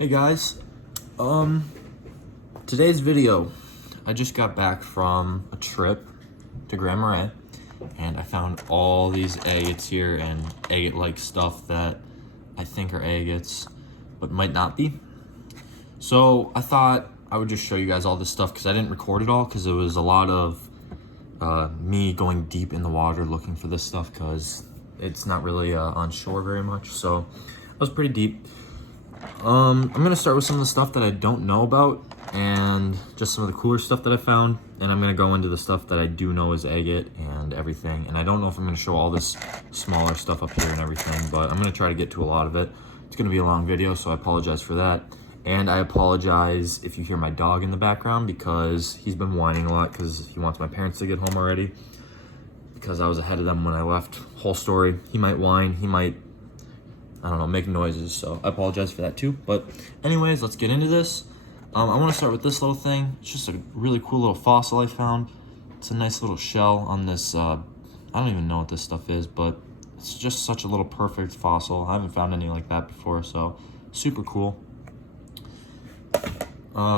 Hey guys, today's video, I just got back from a trip to Marais, and I found all these agates here and agate-like stuff that I think are agates, but might not be. So I thought I would just show you guys all this stuff because I didn't record it all because it was a lot of me going deep in the water looking for this stuff because it's not really on shore very much. So I was pretty deep. I'm gonna start with some of the stuff that I don't know about and just some of the cooler stuff that I found, and I'm gonna go into the stuff that I do know is agate and everything. And I don't know if I'm gonna show all this smaller stuff up here and everything, but I'm gonna try to get to a lot of it. It's gonna be a long video, so I apologize for that. And I apologize if you hear my dog in the background because he's been whining a lot because he wants my parents to get home already because I was ahead of them when I left. Whole story. He might whine, he might, I don't know, make noises, so I apologize for that too. But anyways, let's get into this. I want to start with this little thing. It's just a really cool little fossil I found. It's a nice little shell on this, I don't even know what this stuff is, but it's just such a little perfect fossil. I haven't found any like that before, so super cool.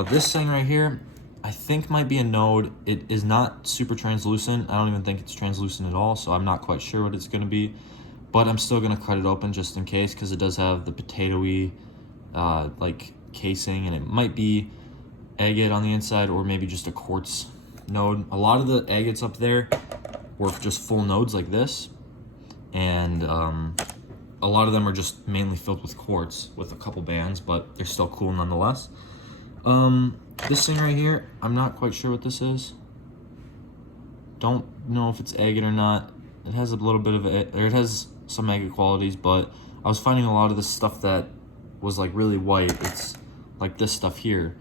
This thing right here, I think might be a node. It is not super translucent. I don't even think it's translucent at all, so I'm not quite sure what it's going to be. But I'm still gonna cut it open just in case because it does have the potato-y like casing, and it might be agate on the inside or maybe just a quartz node. A lot of the agates up there were just full nodes like this, and a lot of them are just mainly filled with quartz with a couple bands, but they're still cool nonetheless. This thing right here, I'm not quite sure what this is. Don't know if it's agate or not. It has a little bit of it has some agate qualities, but I was finding a lot of this stuff that was like really white. It's like this stuff here,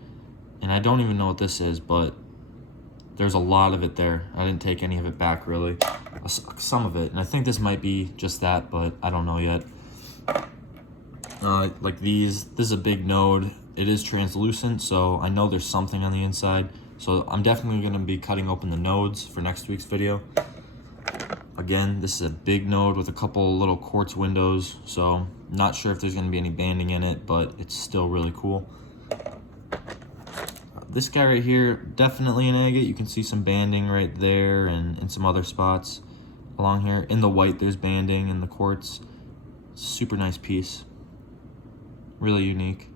and I don't even know what this is, but there's a lot of it there. I didn't take any of it back really, some of it, and I think this might be just that, but I don't know yet. Like this is a big node. It is translucent, so I know there's something on the inside, so I'm definitely going to be cutting open the nodes for next week's video. Again, this is a big node with a couple little quartz windows, so not sure if there's going to be any banding in it, but it's still really cool. This guy right here, definitely an agate. You can see some banding right there and in some other spots along here. In the white, there's banding in the quartz. Super nice piece. Really unique.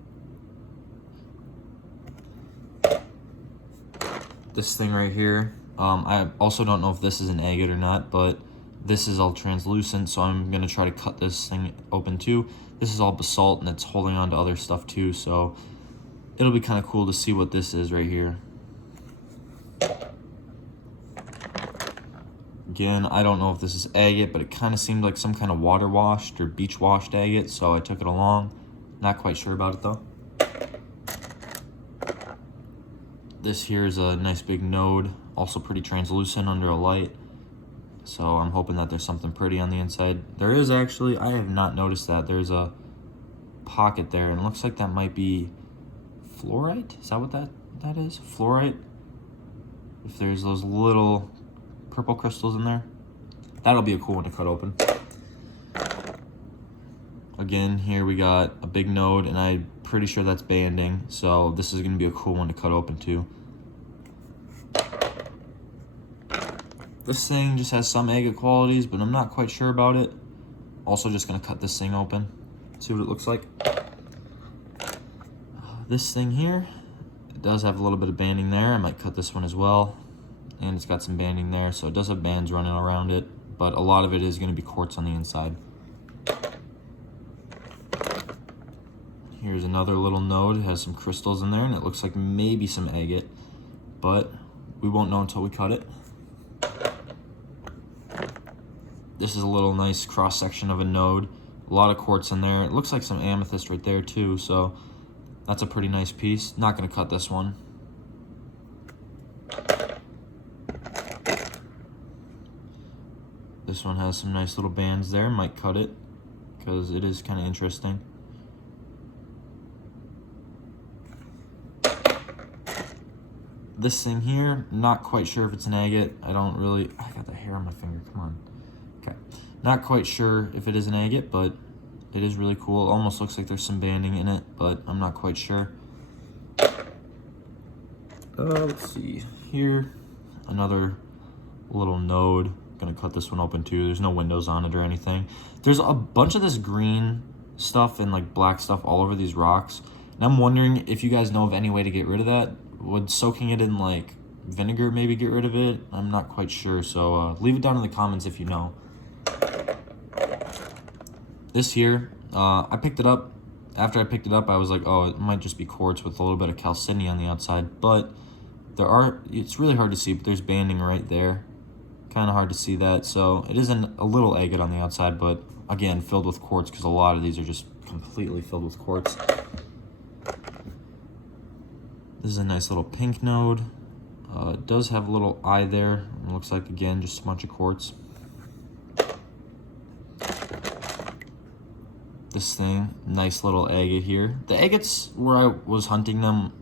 This thing right here, I also don't know if this is an agate or not, but this is all translucent, so I'm going to try to cut this thing open too. This is all basalt, and it's holding on to other stuff too, so it'll be kind of cool to see what this is right here. Again, I don't know if this is agate, but it kind of seemed like some kind of water washed or beach washed agate, so I took it along. Not quite sure about it though. This here is a nice big node, also pretty translucent under a light. So I'm hoping that there's something pretty on the inside. There is actually, I have not noticed that. There's a pocket there, and it looks like that might be fluorite. Is that what that is? Fluorite? If there's those little purple crystals in there. That'll be a cool one to cut open. Again, here we got a big node, and I'm pretty sure that's banding. So this is gonna be a cool one to cut open too. This thing just has some agate qualities, but I'm not quite sure about it. Also just gonna cut this thing open, see what it looks like. This thing here, it does have a little bit of banding there. I might cut this one as well. And it's got some banding there, so it does have bands running around it, but a lot of it is gonna be quartz on the inside. Here's another little node, it has some crystals in there, and it looks like maybe some agate, but we won't know until we cut it. This is a little nice cross section of a node. A lot of quartz in there. It looks like some amethyst right there too, so that's a pretty nice piece. Not gonna cut this one. This one has some nice little bands there. Might cut it because it is kind of interesting. This thing here, not quite sure if it's an agate. I got the hair on my finger, come on. Okay, not quite sure if it is an agate, but It is really cool. Almost looks like there's some banding in it, but I'm not quite sure. Let's see here. Another little node. Gonna cut this one open too. There's no windows on it or anything. There's a bunch of this green stuff and like black stuff all over these rocks. And I'm wondering if you guys know of any way to get rid of that. Would soaking it in like vinegar maybe get rid of it? I'm not quite sure, so leave it down in the comments if you know. This here, I picked it up. After I picked it up, I was like, oh, it might just be quartz with a little bit of calcite on the outside, but it's really hard to see, but there's banding right there. Kind of hard to see that, so it is a little agate on the outside, but again, filled with quartz, because a lot of these are just completely filled with quartz. This is a nice little pink node. It does have a little eye there. It looks like, again, just a bunch of quartz. This thing, nice little agate here. The agates, where I was hunting them,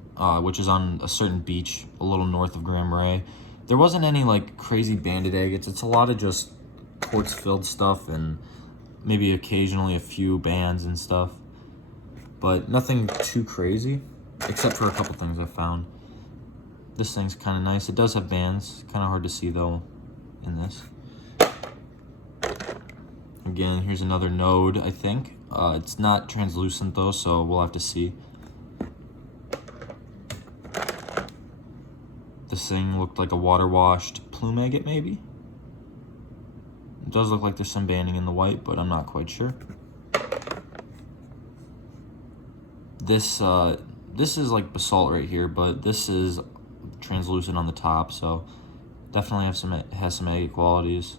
which is on a certain beach a little north of Marais, there wasn't any like crazy banded agates. It's a lot of just quartz filled stuff and maybe occasionally a few bands and stuff, but nothing too crazy, except for a couple things I found. This thing's kind of nice. It does have bands. Kind of hard to see though in this. Again, here's another node, I think. It's not translucent though, so we'll have to see. This thing looked like a water-washed plume agate, maybe? It does look like there's some banding in the white, but I'm not quite sure. This is like basalt right here, but this is translucent on the top, so definitely has some agate qualities.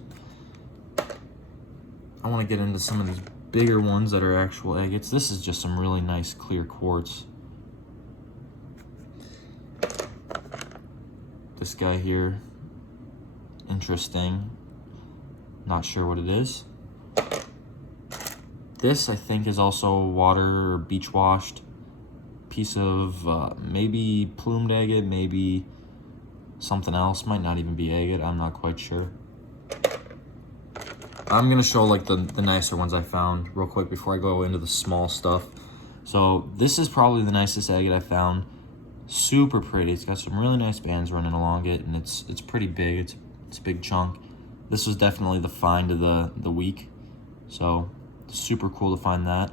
I want to get into some of these bigger ones that are actual agates. This is just some really nice clear quartz. This guy here, interesting. Not sure what it is. This, I think, is also water or beach washed piece of maybe plumed agate, maybe something else. Might not even be agate, I'm not quite sure. I'm gonna show like the nicer ones I found real quick before I go into the small stuff. So this is probably the nicest agate I found. Super pretty. It's got some really nice bands running along it, and it's pretty big. It's a big chunk. This was definitely the find of the week, so super cool to find that.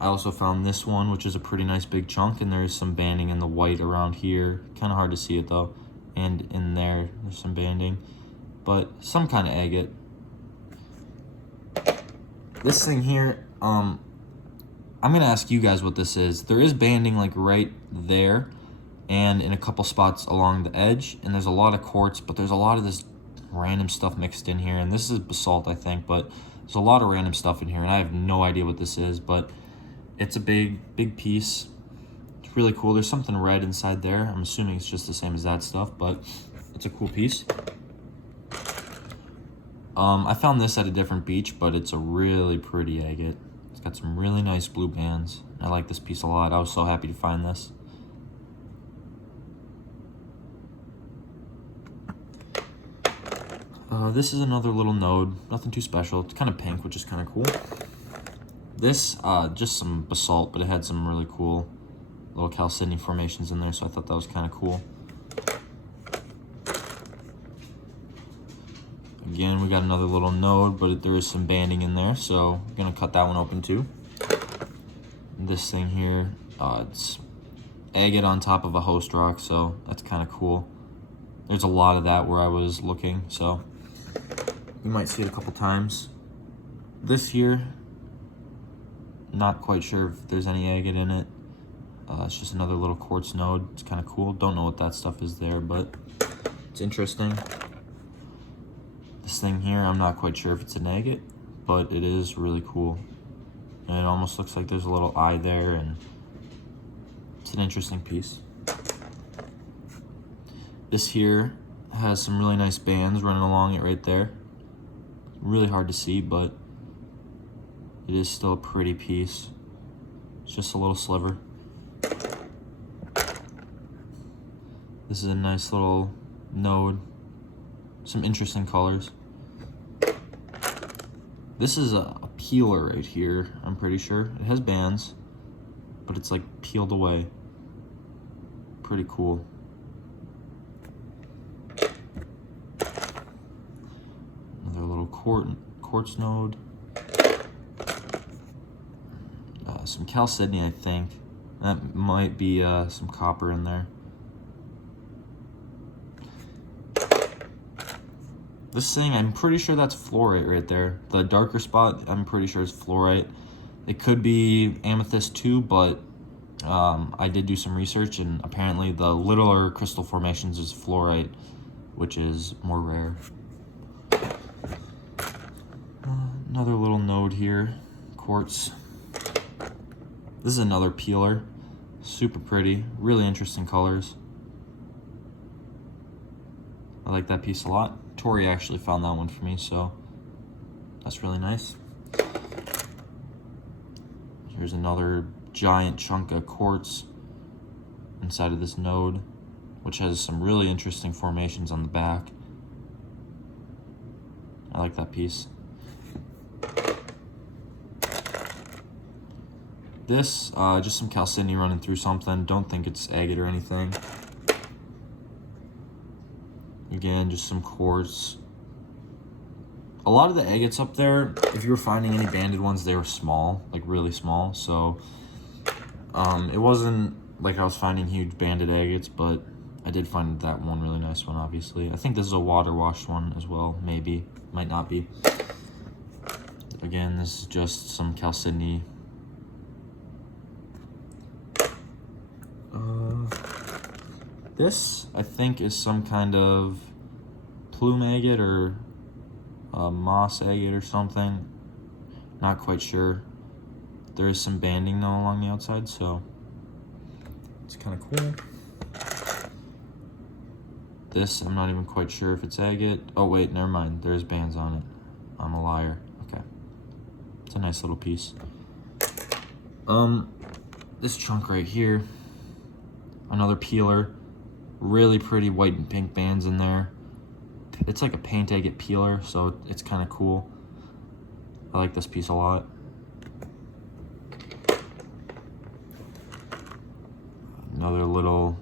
I also found this one, which is a pretty nice big chunk, and there's some banding in the white around here. Kind of hard to see it though, and in there's some banding, but some kind of agate. This thing here, I'm gonna ask you guys what this is. There is banding like right there and in a couple spots along the edge, and there's a lot of quartz, but there's a lot of this random stuff mixed in here, and this is basalt, I think, but there's a lot of random stuff in here, and I have no idea what this is, but it's a big piece. It's really cool. There's something red inside there. I'm assuming it's just the same as that stuff, but it's a cool piece. I found this at a different beach, but it's a really pretty agate. It's got some really nice blue bands. I like this piece a lot. I was so happy to find this. This is another little node. Nothing too special. It's kind of pink, which is kind of cool. This, just some basalt, but it had some really cool little calcite formations in there, so I thought that was kind of cool. Again, we got another little node, but there is some banding in there, so I'm gonna cut that one open too. This thing here, it's agate on top of a host rock, so that's kind of cool. There's a lot of that where I was looking, so you might see it a couple times. This here, not quite sure if there's any agate in it. It's just another little quartz node. It's kind of cool. Don't know what that stuff is there, but it's interesting. This thing here, I'm not quite sure if it's an agate, but it is really cool. And it almost looks like there's a little eye there, and it's an interesting piece. This here has some really nice bands running along it right there. Really hard to see, but it is still a pretty piece. It's just a little sliver. This is a nice little node. Some interesting colors. This is a peeler right here, I'm pretty sure. It has bands, but it's like peeled away. Pretty cool. Another little quartz node. Some chalcedony, I think. That might be some copper in there. This thing, I'm pretty sure that's fluorite right there. The darker spot, I'm pretty sure is fluorite. It could be amethyst too, but I did do some research, and apparently the littler crystal formations is fluorite, which is more rare. Another little node here, quartz. This is another peeler, super pretty, really interesting colors. I like that piece a lot. Tori actually found that one for me, so that's really nice. Here's another giant chunk of quartz inside of this node, which has some really interesting formations on the back. I like that piece. This, just some chalcedony running through something. Don't think it's agate or anything. Again, just some quartz. A lot of the agates up there, if you were finding any banded ones, they were small, like really small. So it wasn't like I was finding huge banded agates, but I did find that one really nice one, obviously. I think this is a water washed one as well, maybe, might not be. Again, this is just some chalcedony. This, I think, is some kind of plume agate or moss agate or something. Not quite sure. There is some banding though along the outside, so it's kind of cool. This, I'm not even quite sure if it's agate. Oh wait, never mind. There's bands on it. I'm a liar. Okay. It's a nice little piece. This chunk right here, another peeler. Really pretty white and pink bands in there. It's like a paint agate peeler, so it's kind of cool. I like this piece a lot. Another little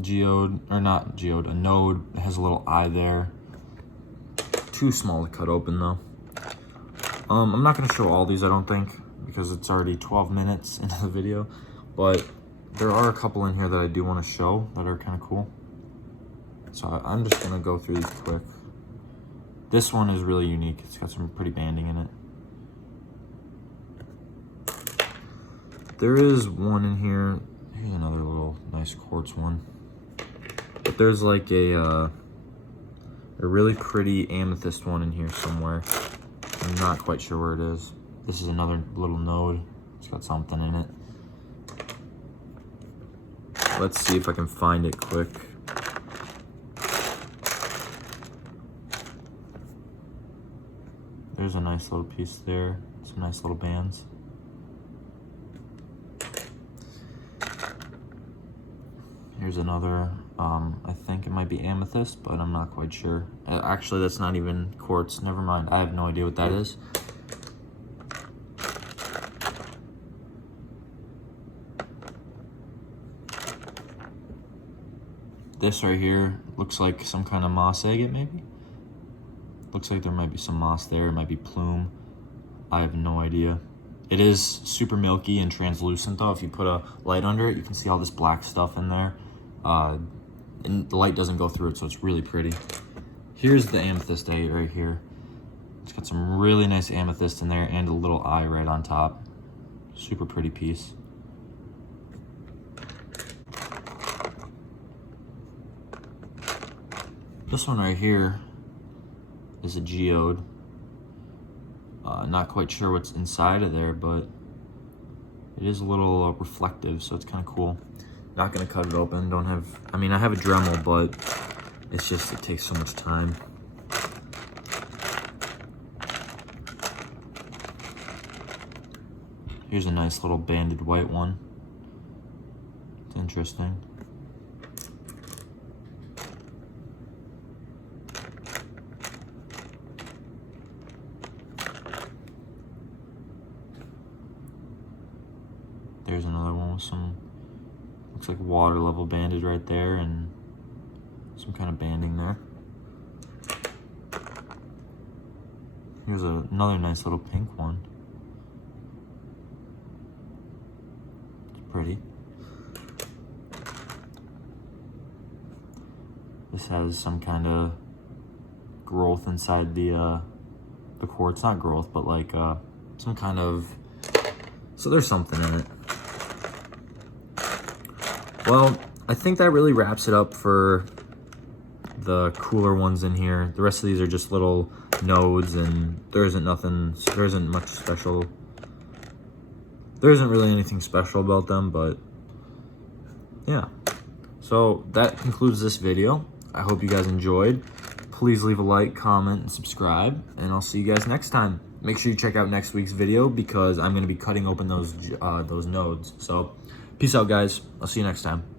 geode, or not geode, a node. It has a little eye there. Too small to cut open though. I'm not gonna show all these, I don't think, because it's already 12 minutes into the video, but there are a couple in here that I do want to show that are kind of cool. So I'm just going to go through these quick. This one is really unique. It's got some pretty banding in it. There is one in here. Here's another little nice quartz one. But there's like a really pretty amethyst one in here somewhere. I'm not quite sure where it is. This is another little node. It's got something in it. Let's see if I can find it quick. There's a nice little piece there. Some nice little bands. Here's another, I think it might be amethyst, but I'm not quite sure. Actually, that's not even quartz. Never mind. I have no idea what that is. This right here looks like some kind of moss agate, maybe? Looks like there might be some moss there. It might be plume. I have no idea. It is super milky and translucent though. If you put a light under it, you can see all this black stuff in there. And the light doesn't go through it, so it's really pretty. Here's the amethyst agate right here. It's got some really nice amethyst in there and a little eye right on top. Super pretty piece. This one right here is a geode. Not quite sure what's inside of there, but it is a little reflective, so it's kind of cool. Not gonna cut it open. Don't have, I mean, I have a Dremel, but it's just, it takes so much time. Here's a nice little banded white one. It's interesting. There's another one with some, looks like water level banded right there, and some kind of banding there. Here's another nice little pink one. It's pretty. This has some kind of growth inside the quartz. Not growth, but like some kind of, so there's something in it. Well, I think that really wraps it up for the cooler ones in here. The rest of these are just little nodes, and there isn't much special. There isn't really anything special about them, but yeah. So that concludes this video. I hope you guys enjoyed. Please leave a like, comment, and subscribe, and I'll see you guys next time. Make sure you check out next week's video because I'm going to be cutting open those nodes. So peace out, guys. I'll see you next time.